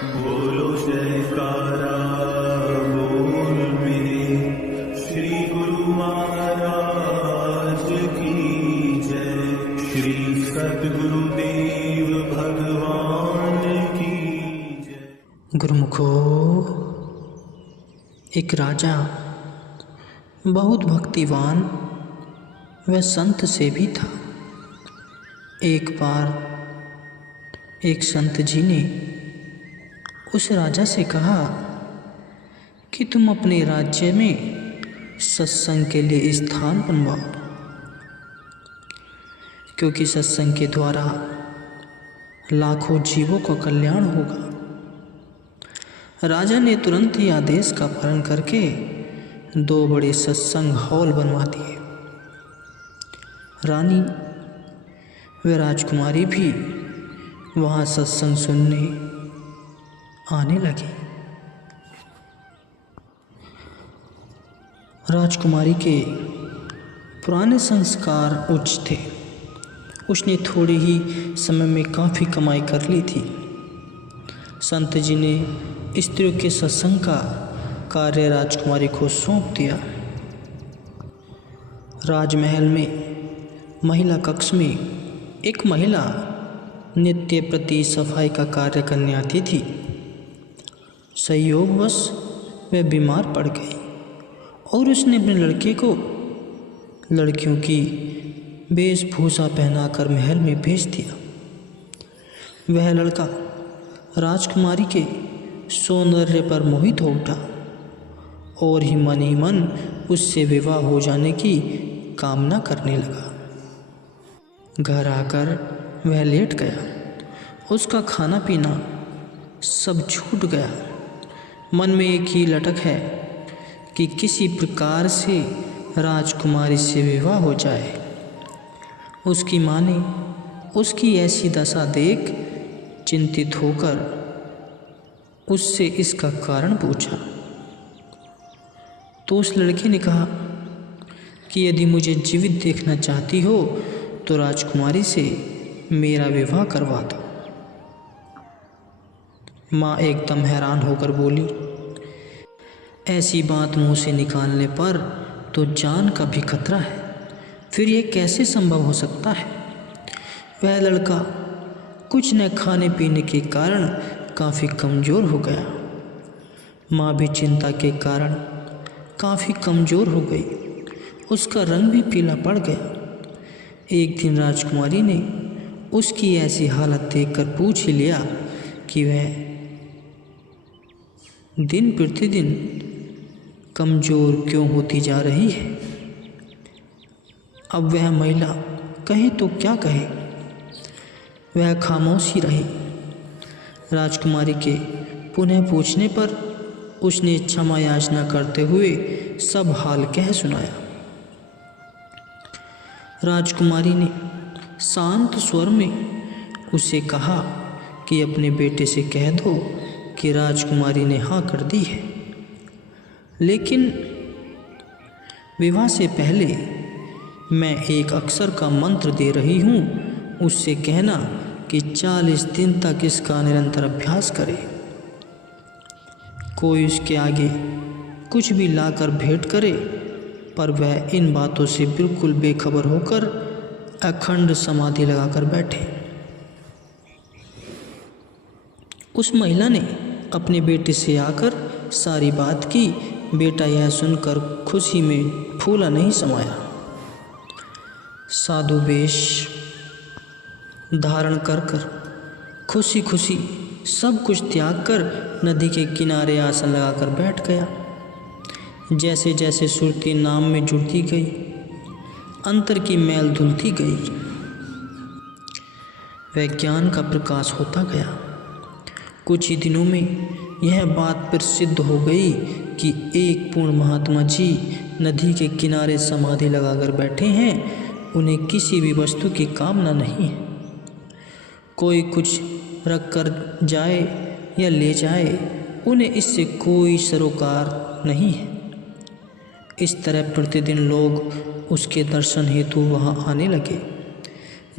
बोलो जयकारा बोल मेरे श्री गुरु महाराज की जय। श्री सद्गुरुदेव भगवान की जय। गुरुमुखो, एक राजा बहुत भक्तिवान व संत से भी था। एक बार एक संत जी ने उस राजा से कहा कि तुम अपने राज्य में सत्संग के लिए स्थान बनवाओ, क्योंकि सत्संग के द्वारा लाखों जीवों का कल्याण होगा। राजा ने तुरंत ही आदेश का पालन करके 2 बड़े सत्संग हॉल बनवा दिए। रानी व राजकुमारी भी वहाँ सत्संग सुनने आने लगी। राजकुमारी के पुराने संस्कार उच्च थे। उसने थोड़े ही समय में काफ़ी कमाई कर ली थी। संत जी ने स्त्रियों के सत्संग का कार्य राजकुमारी को सौंप दिया। राजमहल में महिला कक्ष में एक महिला नित्य प्रति सफाई का कार्य करने आती थी। संयोगवश वह बीमार पड़ गई और उसने अपने लड़के को लड़कियों की वेशभूषा पहनाकर महल में भेज दिया। वह लड़का राजकुमारी के सौंदर्य पर मोहित हो उठा और ही मन उससे विवाह हो जाने की कामना करने लगा। घर आकर वह लेट गया। उसका खाना पीना सब छूट गया। मन में एक ही लटक है कि किसी प्रकार से राजकुमारी से विवाह हो जाए। उसकी माँ ने उसकी ऐसी दशा देख चिंतित होकर उससे इसका कारण पूछा। तो उस लड़के ने कहा कि यदि मुझे जीवित देखना चाहती हो तो राजकुमारी से मेरा विवाह करवा दो। माँ एकदम हैरान होकर बोली, ऐसी बात मुंह से निकालने पर तो जान का भी खतरा है, फिर ये कैसे संभव हो सकता है। वह लड़का कुछ न खाने पीने के कारण काफ़ी कमज़ोर हो गया। माँ भी चिंता के कारण काफ़ी कमज़ोर हो गई। उसका रंग भी पीला पड़ गया। एक दिन राजकुमारी ने उसकी ऐसी हालत देखकर पूछ ही लिया कि वह दिन प्रतिदिन कमज़ोर क्यों होती जा रही है। अब वह महिला कहे तो क्या कहे। वह खामोश ही रही। राजकुमारी के पुनः पूछने पर उसने क्षमा याचना करते हुए सब हाल कह सुनाया। राजकुमारी ने शांत स्वर में उसे कहा कि अपने बेटे से कह दो कि राजकुमारी ने हाँ कर दी है, लेकिन विवाह से पहले मैं एक अक्षर का मंत्र दे रही हूँ। उससे कहना कि 40 दिन तक इसका निरंतर अभ्यास करे। कोई उसके आगे कुछ भी लाकर भेंट करे, पर वह इन बातों से बिल्कुल बेखबर होकर अखंड समाधि लगाकर बैठे। उस महिला ने अपने बेटे से आकर सारी बात की। बेटा यह सुनकर खुशी में फूला नहीं समाया। साधु वेश धारण कर खुशी खुशी सब कुछ त्याग कर नदी के किनारे आसन लगाकर बैठ गया। जैसे जैसे सुरती नाम में जुड़ती गई, अंतर की मैल धुलती गई, वह ज्ञान का प्रकाश होता गया। कुछ ही दिनों में यह बात प्रसिद्ध हो गई कि एक पूर्ण महात्मा जी नदी के किनारे समाधि लगाकर बैठे हैं। उन्हें किसी भी वस्तु की कामना नहीं है। कोई कुछ रख कर जाए या ले जाए, उन्हें इससे कोई सरोकार नहीं है। इस तरह प्रतिदिन लोग उसके दर्शन हेतु वहाँ आने लगे।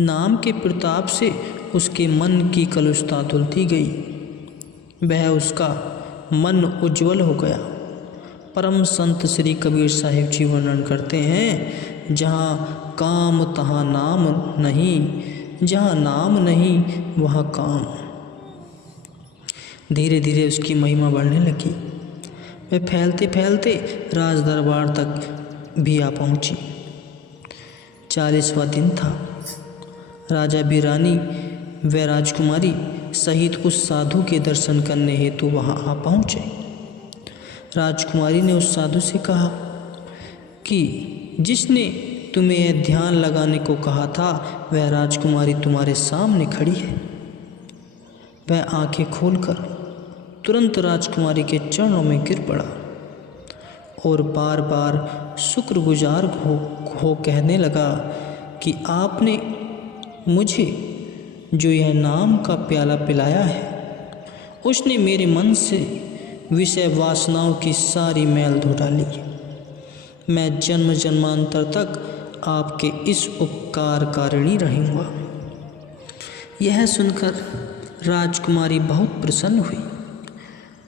नाम के प्रताप से उसके मन की कलुषता धुलती गई। वह उसका मन उज्जवल हो गया। परम संत श्री कबीर साहिब जी वर्णन करते हैं, जहाँ काम तहाँ नाम नहीं, जहाँ नाम नहीं वहाँ काम। धीरे धीरे उसकी महिमा बढ़ने लगी। वह फैलते फैलते राज दरबार तक भी आ पहुँची। 40वां दिन था। राजा बिरानी व राजकुमारी सहित उस साधु के दर्शन करने हेतु वहां आ पहुँचे। राजकुमारी ने उस साधु से कहा कि जिसने तुम्हें यह ध्यान लगाने को कहा था वह राजकुमारी तुम्हारे सामने खड़ी है। वह आंखें खोलकर तुरंत राजकुमारी के चरणों में गिर पड़ा और बार बार शुक्रगुजार हो कहने लगा कि आपने मुझे जो यह नाम का प्याला पिलाया है, उसने मेरे मन से विषय वासनाओं की सारी मैल धो डाली। मैं जन्म जन्मांतर तक आपके इस उपकार का ऋणी रहूँगा। यह सुनकर राजकुमारी बहुत प्रसन्न हुई।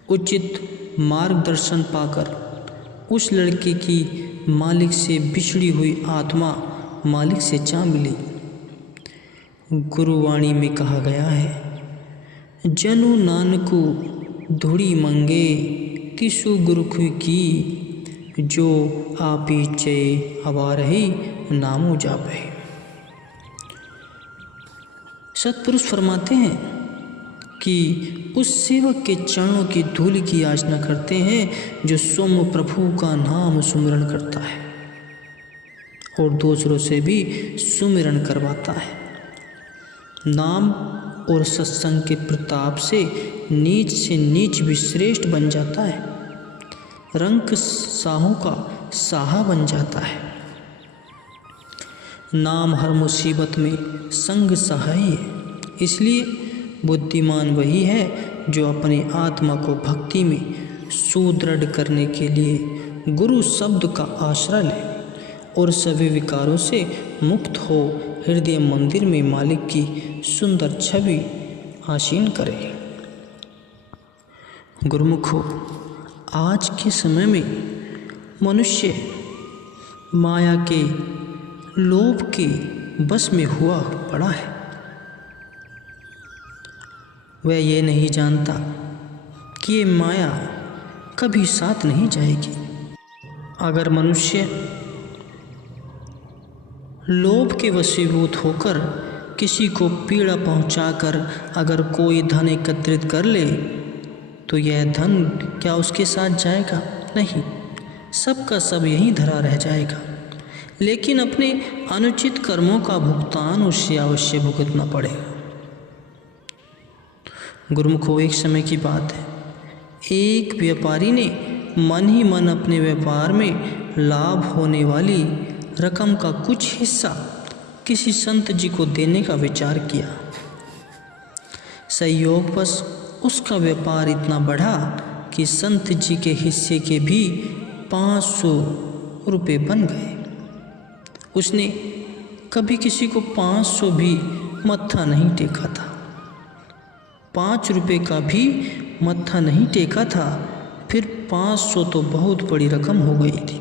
उचित मार्गदर्शन पाकर उस लड़के की मालिक से बिछड़ी हुई आत्मा मालिक से जा मिली। गुरुवाणी में कहा गया है, जनु नानकु धुड़ी मंगे तिसु गुरुख की, जो आपी चे हवा रही नामो जापे। सतपुरुष फरमाते हैं कि उस सेवक के चरणों की धूल की याचना करते हैं जो सोम प्रभु का नाम सुमिरन करता है और दूसरों से भी सुमिरन करवाता है। नाम और सत्संग के प्रताप से नीच भी श्रेष्ठ बन जाता है। रंक साहों का साहा बन जाता है। नाम हर मुसीबत में संग सहाय है। इसलिए बुद्धिमान वही है जो अपनी आत्मा को भक्ति में सुदृढ़ करने के लिए गुरु शब्द का आश्रय ले और सभी विकारों से मुक्त हो हृदय मंदिर में मालिक की सुंदर छवि आसीन करे। गुरुमुखो, आज के समय में मनुष्य माया के लोभ के बस में हुआ पड़ा है। वह ये नहीं जानता कि ये माया कभी साथ नहीं जाएगी। अगर मनुष्य लोभ के वशीभूत होकर किसी को पीड़ा पहुंचाकर अगर कोई धन एकत्रित कर ले तो यह धन क्या उसके साथ जाएगा? नहीं, सबका सब यहीं धरा रह जाएगा। लेकिन अपने अनुचित कर्मों का भुगतान उसे अवश्य भुगतना पड़ेगा। गुरुमुखो, एक समय की बात है, एक व्यापारी ने मन ही मन अपने व्यापार में लाभ होने वाली रकम का कुछ हिस्सा किसी संत जी को देने का विचार किया। संयोगवश उसका व्यापार इतना बढ़ा कि संत जी के हिस्से के भी 500 रुपये बन गए। उसने कभी किसी को 500 भी मत्था नहीं टेका था, 5 रुपये का भी मत्था नहीं टेका था, फिर 500 तो बहुत बड़ी रकम हो गई थी।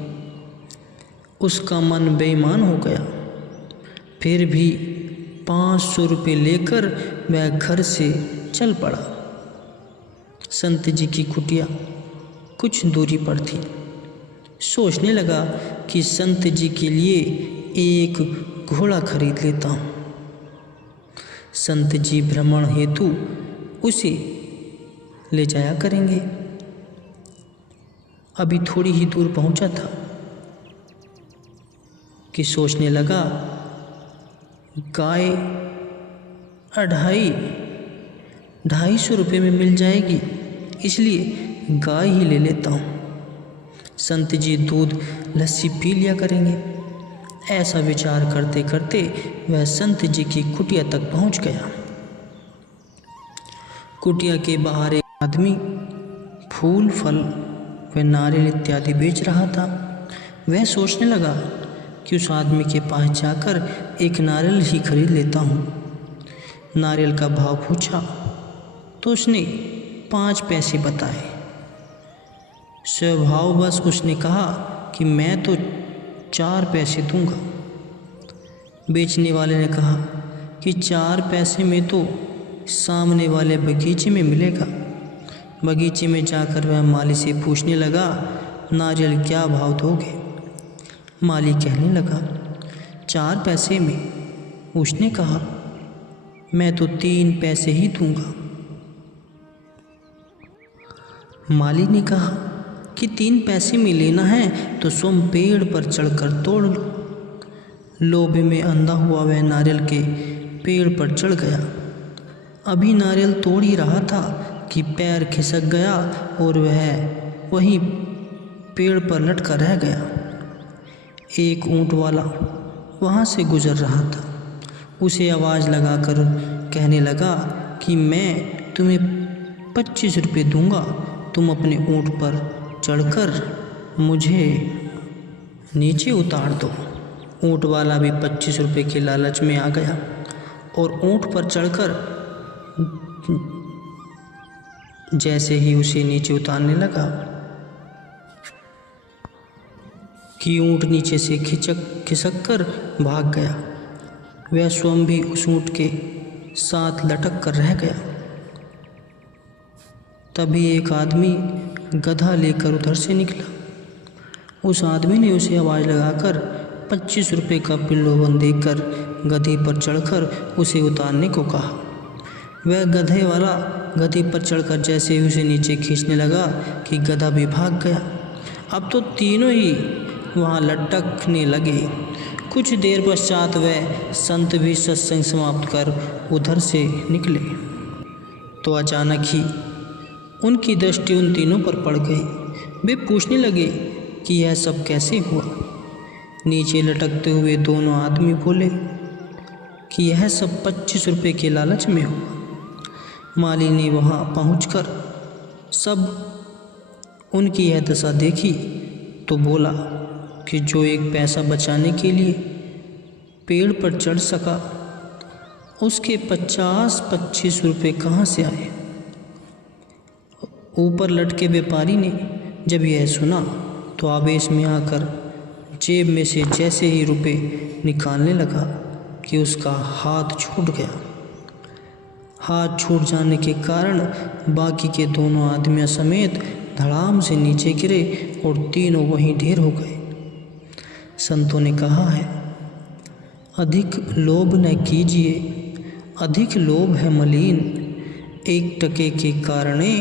उसका मन बेईमान हो गया। फिर भी 500 रुपये लेकर वह घर से चल पड़ा। संत जी की कुटिया कुछ दूरी पर थी। सोचने लगा कि संत जी के लिए एक घोड़ा खरीद लेता हूँ। संत जी भ्रमण हेतु उसे ले जाया करेंगे। अभी थोड़ी ही दूर पहुंचा था कि सोचने लगा, गाय 250 रुपये में मिल जाएगी, इसलिए गाय ही ले लेता हूँ। संत जी दूध लस्सी पी लिया करेंगे। ऐसा विचार करते करते वह संत जी की कुटिया तक पहुँच गया। कुटिया के बाहर एक आदमी फूल, फल व नारियल इत्यादि बेच रहा था। वह सोचने लगा कि उस आदमी के पास जाकर एक नारियल ही खरीद लेता हूँ। नारियल का भाव पूछा तो उसने 5 पैसे बताए। स्वभाववश उसने कहा कि मैं तो 4 पैसे दूंगा। बेचने वाले ने कहा कि 4 पैसे में तो सामने वाले बगीचे में मिलेगा। बगीचे में जाकर वह माली से पूछने लगा, नारियल क्या भाव दोगे? माली कहने लगा, 4 पैसे में। उसने कहा, मैं तो 3 पैसे ही दूंगा। माली ने कहा कि 3 पैसे में लेना है तो स्वयं पेड़ पर चढ़कर तोड़ लो। लोभ में अंधा हुआ वह नारियल के पेड़ पर चढ़ गया। अभी नारियल तोड़ ही रहा था कि पैर खिसक गया और वह वहीं पेड़ पर लटका रह गया। एक ऊंट वाला वहाँ से गुजर रहा था। उसे आवाज़ लगाकर कहने लगा कि मैं तुम्हें 25 रुपये दूंगा, तुम अपने ऊंट पर चढ़कर मुझे नीचे उतार दो। ऊंट वाला भी 25 रुपये के लालच में आ गया और ऊंट पर चढ़कर जैसे ही उसे नीचे उतारने लगा कि ऊंट नीचे से खिसक कर भाग गया। वह स्वयं भी उस ऊंट के साथ लटक कर रह गया। तभी एक आदमी गधा लेकर उधर से निकला। उस आदमी ने उसे आवाज़ लगाकर 25 रुपये का प्रलोभन देकर गधे पर चढ़कर उसे उतारने को कहा। वह गधे वाला गधे पर चढ़कर जैसे ही उसे नीचे खींचने लगा कि गधा भी भाग गया। अब तो तीनों ही वहाँ लटकने लगे। कुछ देर पश्चात वह संत भी सत्संग समाप्त कर उधर से निकले तो अचानक ही उनकी दृष्टि उन तीनों पर पड़ गई। वे पूछने लगे कि यह सब कैसे हुआ। नीचे लटकते हुए दोनों आदमी बोले कि यह सब 25 रुपये के लालच में हुआ। माली ने वहाँ पहुंचकर सब उनकी यह दशा देखी तो बोला कि जो एक पैसा बचाने के लिए पेड़ पर चढ़ सका, उसके 50-25 रुपये कहाँ से आए। ऊपर लटके व्यापारी ने जब यह सुना तो आवेश में आकर जेब में से जैसे ही रुपये निकालने लगा कि उसका हाथ छूट गया। हाथ छूट जाने के कारण बाकी के दोनों आदमियों समेत धड़ाम से नीचे गिरे और तीनों वहीं ढेर हो गए। संतों ने कहा है, अधिक लोभ न कीजिए, अधिक लोभ है मलीन, 1 टके के कारणे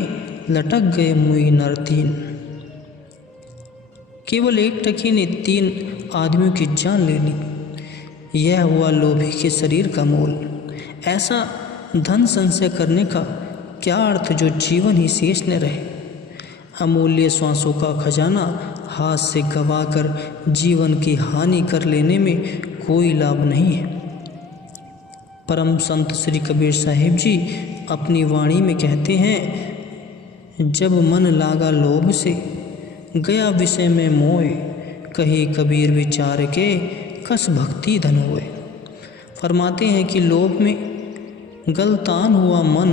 लटक गए मुई नर 3। केवल 1 टके ने 3 आदमियों की जान ले ली। यह हुआ लोभी के शरीर का मोल। ऐसा धन संचय करने का क्या अर्थ जो जीवन ही शेष न रहे। अमूल्य श्वासों का खजाना हाथ से गंवाकर जीवन की हानि कर लेने में कोई लाभ नहीं है। परम संत श्री कबीर साहिब जी अपनी वाणी में कहते हैं, जब मन लागा लोभ से गया विषय में मोए, कही कबीर विचार के कस भक्ति धन होए। फरमाते हैं कि लोभ में गलतान हुआ मन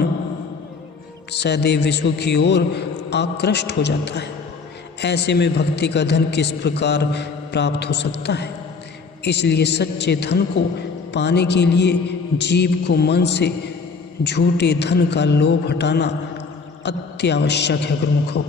सदैव विश्व की ओर आकृष्ट हो जाता है। ऐसे में भक्ति का धन किस प्रकार प्राप्त हो सकता है। इसलिए सच्चे धन को पाने के लिए जीव को मन से झूठे धन का लोभ हटाना अत्यावश्यक है गुरुमुखों।